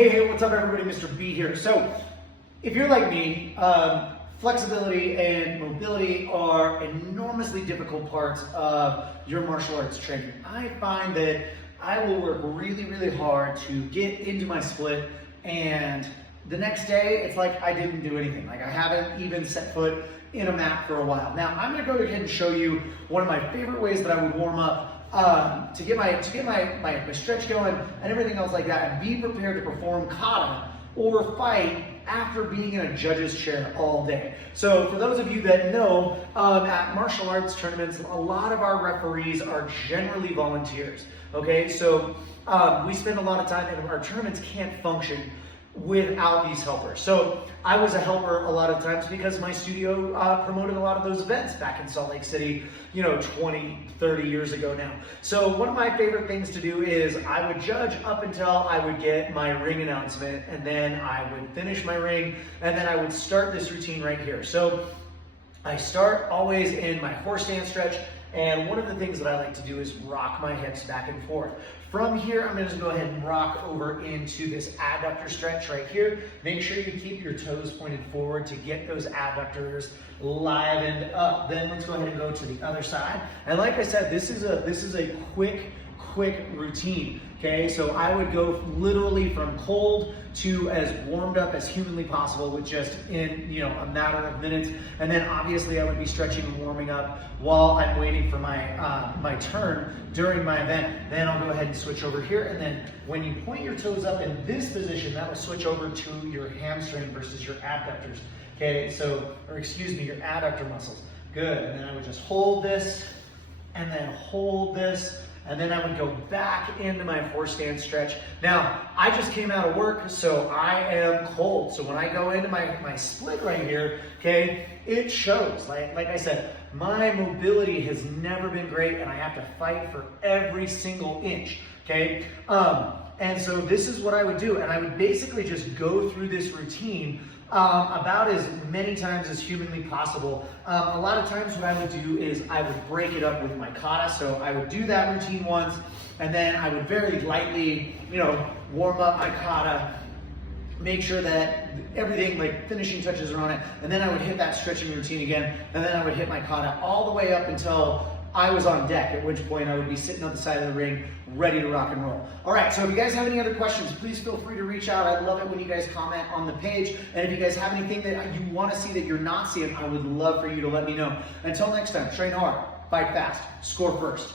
Hey, what's up everybody? Mr. B here. So, if you're like me, flexibility and mobility are enormously difficult parts of your martial arts training. I find that I will work really, really hard to get into my split, and the next day it's like I didn't do anything. Like I haven't even set foot in a mat for a while. Now, I'm gonna go ahead and show you one of my favorite ways that I would warm up to get my stretch going and everything else like that, and be prepared to perform kata or fight after being in a judge's chair all day. So for those of you that know, at martial arts tournaments, a lot of our referees are generally volunteers. Okay, so we spend a lot of time, and our tournaments can't function without these helpers. So I was a helper a lot of times because my studio promoted a lot of those events back in Salt Lake City, 20, 30 years ago now. So one of my favorite things to do is I would judge up until I would get my ring announcement, and then I would finish my ring, and then I would start this routine right here. So I start always in my horse stance stretch, and one of the things that I like to do is rock my hips back and forth. From here, I'm gonna go ahead and rock over into this adductor stretch right here. Make sure you keep your toes pointed forward to get those adductors livened up. Then let's go ahead and go to the other side. And like I said, this is a quick routine. Okay, so I would go literally from cold to as warmed up as humanly possible with just in a matter of minutes. And then obviously I would be stretching and warming up while I'm waiting for my my turn during my event. Then I'll go ahead and switch over here, and then when you point your toes up in this position, that will switch over to your hamstring versus your abductors. Okay, so, or excuse me, your adductor muscles. Good, and then I would just hold this, and then hold this, and then I would go back into my horse stance stretch. Now, I just came out of work, so I am cold. So when I go into my split right here, okay, it shows. Like I said, my mobility has never been great, and I have to fight for every single inch, okay? And so this is what I would do, and I would basically just go through this routine about as many times as humanly possible. A lot of times what I would do is I would break it up with my kata. So I would do that routine once, and then I would very lightly, warm up my kata, make sure that everything, like finishing touches are on it, and then I would hit that stretching routine again, and then I would hit my kata all the way up until I was on deck, at which point I would be sitting on the side of the ring, ready to rock and roll. All right, so if you guys have any other questions, please feel free to reach out. I love it when you guys comment on the page. And if you guys have anything that you want to see that you're not seeing, I would love for you to let me know. Until next time, train hard, fight fast, score first.